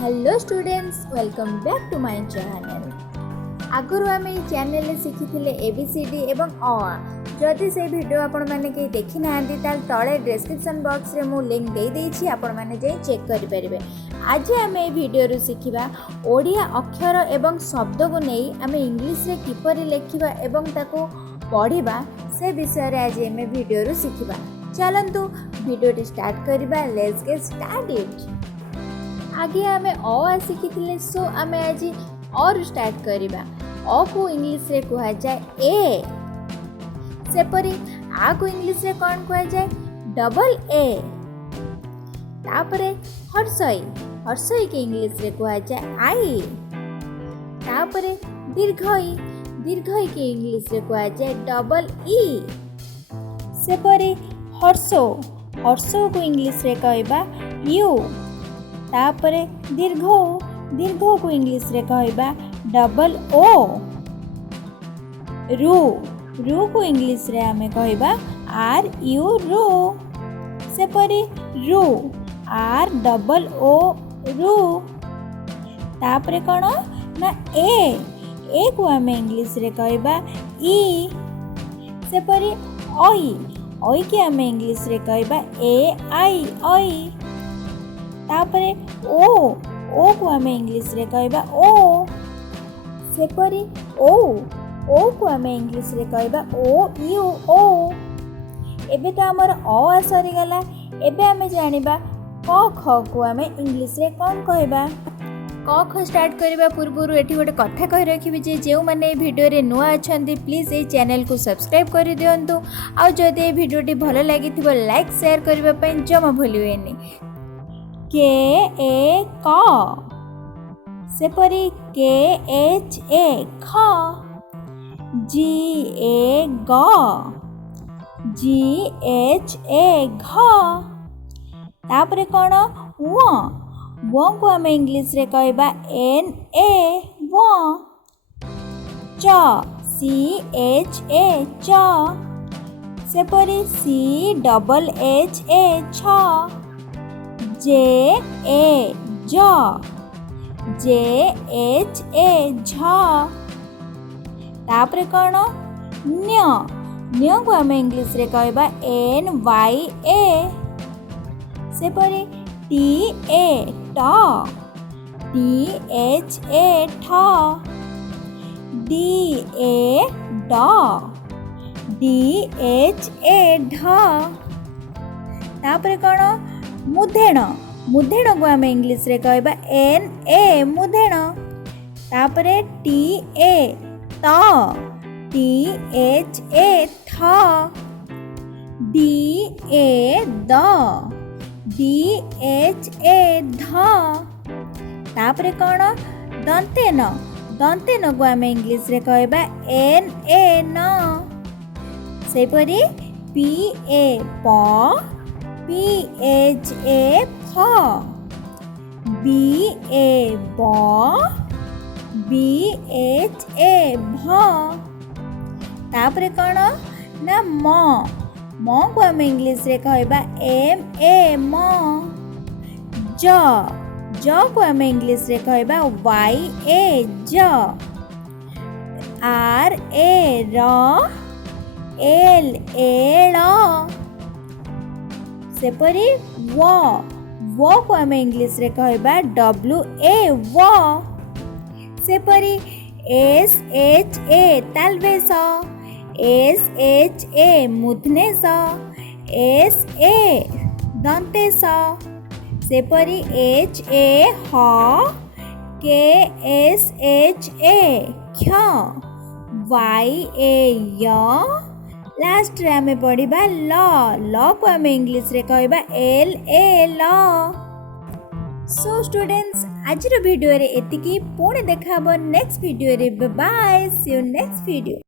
Hello students, welcome back to my channel. आगुरी आम channel शिखी ABCD एवं अ जदि से वीडियो आपण मैंने कहीं देखी ना तले डिस्क्रिप्शन बॉक्स रे मु लिंक दे देछि, आपण मैंने जाई चेक करि परिबे। आज आम ए वीडियो शिखिबा ओडिया अक्षर एवं शब्द को नहीं आम इंग्लिश रे किपरि लेखिबा एवं ताको पढ़िबा से विषय रे आज आम वीडियो शिखिबा। चलंतु वीडियो स्टार्ट करिबा। Let's get started. आगे आमे अ शिखी सो आम आज और स्टार्ट करिबा। अ को इंग्लिश रे कहा जाए ए, सेपरी आ को इंग्लिश रे कौन कहा जाए डबल ए। तापरे हर्षई, हर्षई के इंग्लिश रे कहा जाए आई। तापरे दीर्घई, दीर्घई के इंग्लिश रे कहा जाए डबल ई। सेपरी हर्षो, हर्षो को इंग्लिश रे कहबा यू। तापरे दीर्घो, दीर्घो को इंग्लिश रे कहबा डबल ओ। रू, रू को इंग्लिश रे आमे कहबा आर यू रू। सेपरी रू, आर डबल ओ रू। तापरे कौन ना ए को आमे इंग्लिश रे कहबा ई। सेपरी ओई, ओई के आमे इंग्लिश रे कहबा ए आई ओई। तापरे ओ को आमे इंग्लिश रे कहबा ओ। सेपरी ओ को आमे इंग्लिश रे कहबा ओ यू ओ। एबे तो हमर अ सरी गला। एबे आमे जानिबा क ख को आमे इंग्लिश रे कोन कहबा। क ख स्टार्ट करबा पूर्व एठी गोटे कथा कहि रखिबि जे जेउ माने वीडियो रे नुआ अछंती प्लीज ए चैनल को सब्सक्राइब कर दियंतु। आ जदि ए वीडियोटी भलो लागिथिबो लाइक शेयर करबा पई जमा भूलिबेनी। के ए क, सेपरी के एच ए ख। जी ए ग, जी एच ए घ। तापरे कौन वो को आमे इंग्लिश रे कहबा एन ए वो। च, सी एच ए च। सेपरी सी डबल एच ए छ। जे ए ज, जे एच ए झ। तापरे कौन न्य, न्य को आमे इंग्लिश रे कहबा एन वाई ए। सेपरी टी ए ट, टी एच ए ठ। डी ए ड, डी एच ए ढ। तापरे कौन मुधेण, मुधेण को आमे इंग्लिश रे कहबा एन ए मुधेण। तापरे टी ए त, टी एच ए थ। D A the, D H A ध। तापरे कौन दंतेन, दंतेन को आमे इंग्लिश रे कहबा एन ए न। सेपरी पी ए प, पी एच ए फ। बी ए ब, बी एच ए भ। तापरे कौन ना म को आमे इंग्लिश रे कहबा एम ए म। ज को आमे इंग्लिश रे कहबा वाई ए ज। R A raw, L A ळ। सेपरी वो को आमे इंग्लिश रे कहबा डब्ल्यू ए वो। सेपरी एस एच ए तालवेश, एस एच ए मुधनेश, एस ए दंतेश। सेपरी एच ए ह, के एस एच ए क्ष, वाई ए य। लास्ट रे आमे पढ़िबा ल को आमे इंग्लिश रे कहबा एल ए ल। सो स्टूडेंट्स आज वीडियो रे एतिकी। पुणे देखा नेक्स्ट वीडियो रे। Bye, see you next video.